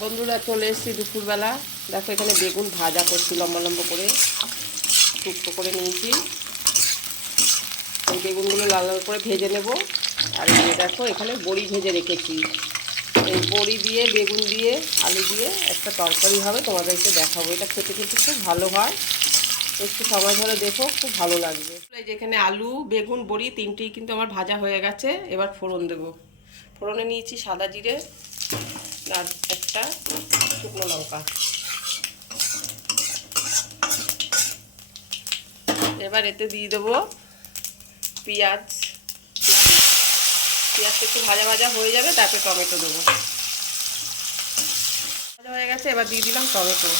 বন্ধুরা চলে এসেছি দুপুরবেলা। দেখো এখানে বেগুন ভাজা করছি, লম্বা লম্বা করে টুকরো করে নিয়েছি। এই বেগুনগুলো লাল লাল করে ভেজে নেব। আর এই দেখো এখানে বড়ি ভেজে রেখেছি। এই বড়ি দিয়ে বেগুন দিয়ে আলু দিয়ে একটা তরকারি হবে, তোমাদেরকে দেখাবো। এটা খেতে কিন্তু খুব ভালো হয়, একটু সময় ধরে দেখো, খুব ভালো লাগবে। এই যেখানে আলু বেগুন বড়ি তিনটেই কিন্তু আমার ভাজা হয়ে গেছে। এবার ফোড়ন দেবো। ফোড়নে নিয়েছি সাদা জিরে আর একটা শুকনো লঙ্কা। এবার এতে দিয়ে দেবো পেঁয়াজ। পেঁয়াজটা একটু ভাজা ভাজা হয়ে যাবে, তারপরে টমেটো দেবো। ভাজা হয়ে গেছে, এবার দিয়ে দিলাম টমেটো।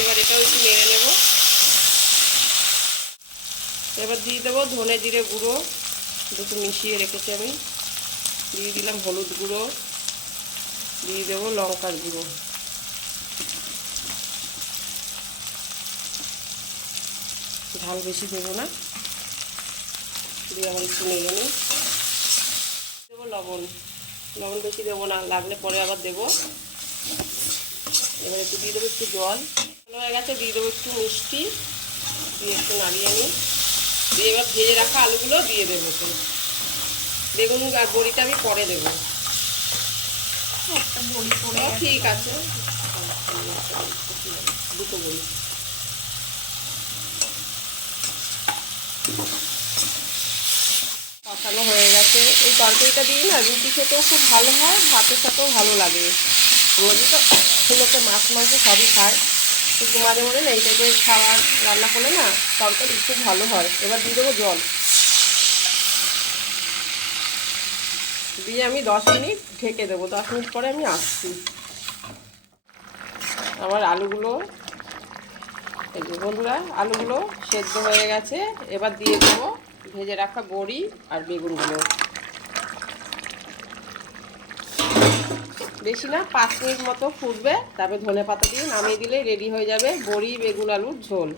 এবার এটাও একটু নেড়ে নেব। এবার দিয়ে দেবো ধনে জিরে গুঁড়ো, দুটো মিশিয়ে রেখেছি আমি। দিয়ে দিলাম হলুদ গুঁড়ো, দিয়ে দেবো লঙ্কার গুঁড়ো। ঝাল বেশি দেবো না, দিয়ে আবার একটু নেড়ে নিই। দেবো লবণ। লবণ বেশি দেবো না, লাগলে পরে আবার দেবো। এবার একটু দিয়ে দেবো একটু জল। ভালো হয়ে গেছে, দিয়ে দেবো একটু মিষ্টি, দিয়ে একটু নাড়িয়ে নিই। দিয়ে এবার ভেজে রাখা আলুগুলো দিয়ে দেবো। বেগুন আর বড়িটা আমি পরে দেবো। ঠিক আছে, দুটো বড়ি। কষানো হয়ে গেছে। এই তরকারিটা দিয়ে না রুটি খেতেও খুব ভালো হয়, ভাতের সাথেও ভালো লাগে। রোজই তো লোকে মাছ মাংস সবই খায়, কিন্তু মাঝে মাঝে না এই টাইপের খাবার রান্না করলে না তরকারি খুব ভালো হয়। এবার দিয়ে দেবো জল, দিয়ে আমি 10 মিনিট ঢেকে দেবো। 10 মিনিট পরে আমি আসছি। আমার আলুগুলো, এই যে বন্ধুরা আলুগুলো সেদ্ধ হয়ে গেছে। এবার দিয়ে দেবো ভেজে রাখা বড়ি আর বেগুনগুলো। বেশি না, 5 মিনিট মতো ফুটবে, তারপরে ধনে পাতা দিয়ে নামিয়ে দিলেই রেডি হয়ে যাবে বড়ি বেগুন আলুর ঝোল।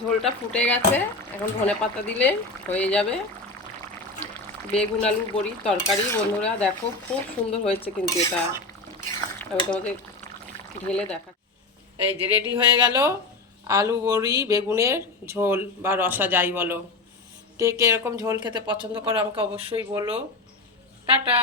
ঝোলটা ফুটে গেছে, এখন ধনে পাতা দিলে হয়ে যাবে বেগুন আলু বড়ি তরকারি। বন্ধুরা দেখো খুব সুন্দর হয়েছে কিন্তু এটা। আমি তোমাদের ঢেলে দেখা। এই যে রেডি হয়ে গেল আলু বড়ি বেগুনের ঝোল বা রসা যাই বলো। কে কে এরকম ঝোল খেতে পছন্দ করো আমাকে অবশ্যই বলো। টাটা।